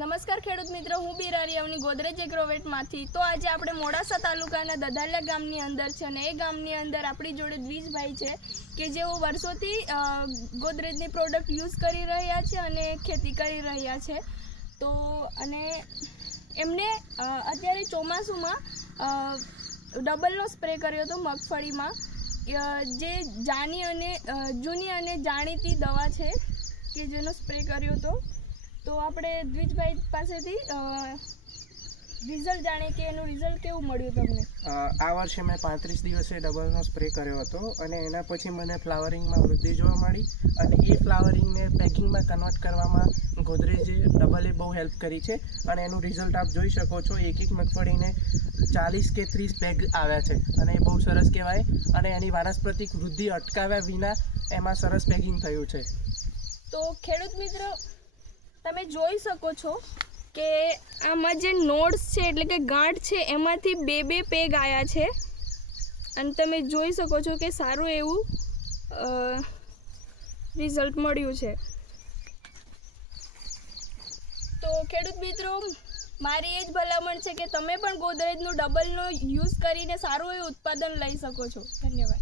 નમસ્કાર ખેડૂત મિત્રો, હું બિરારિયાવની ગોદરેજ એગ્રોવેટમાંથી. તો આજે આપણે મોડાસા તાલુકાના દધાલિયા ગામની અંદર છે અને એ ગામની અંદર આપણી જોડે દ્વિજભાઈ છે કે જેઓ વર્ષોથી ગોદરેજની પ્રોડક્ટ યુઝ કરી રહ્યા છે અને ખેતી કરી રહ્યા છે. તો અને એમને અત્યારે ચોમાસુમાં ડબલનો સ્પ્રે કર્યો હતો મગફળીમાં, જે જૂની અને જાણીતી દવા છે કે જેનો સ્પ્રે કર્યો હતો. તો આપણે દ્વિજભાઈ પાસેથી રિઝલ્ટ જાણીએ કે એનું રિઝલ્ટ કેવું મળ્યું તમને. આ વર્ષે મેં 35 દિવસે ડબલનો સ્પ્રે કર્યો હતો અને એના પછી મને ફ્લાવરિંગમાં વૃદ્ધિ જોવા મળી અને એ ફ્લાવરિંગને પેકિંગમાં કન્વર્ટ કરવામાં ગોદરેજે ડબલે બહુ હેલ્પ કરી છે અને એનું રિઝલ્ટ આપ જોઈ શકો છો. એક મગફળીને 40 કે 30 બેગ આવ્યા છે અને એ બહુ સરસ કહેવાય અને એની વાનસ્પતિક વૃદ્ધિ અટકાવ્યા વિના એમાં સરસ પેકિંગ થયું છે. તો ખેડૂત મિત્રો, તમે જોઈ શકો છો કે આમાં જે નોડ્સ છે એટલે કે ગાંઠ છે એમાંથી બે પેગ આવ્યા છે અને તમે જોઈ શકો છો કે સારું એવું રિઝલ્ટ મળ્યું છે. તો ખેડૂત મિત્રો, મારી એ જ ભલામણ છે કે તમે પણ ગોદરેજનું ડબલનો યુઝ કરીને સારું એવું ઉત્પાદન લઈ શકો છો. ધન્યવાદ.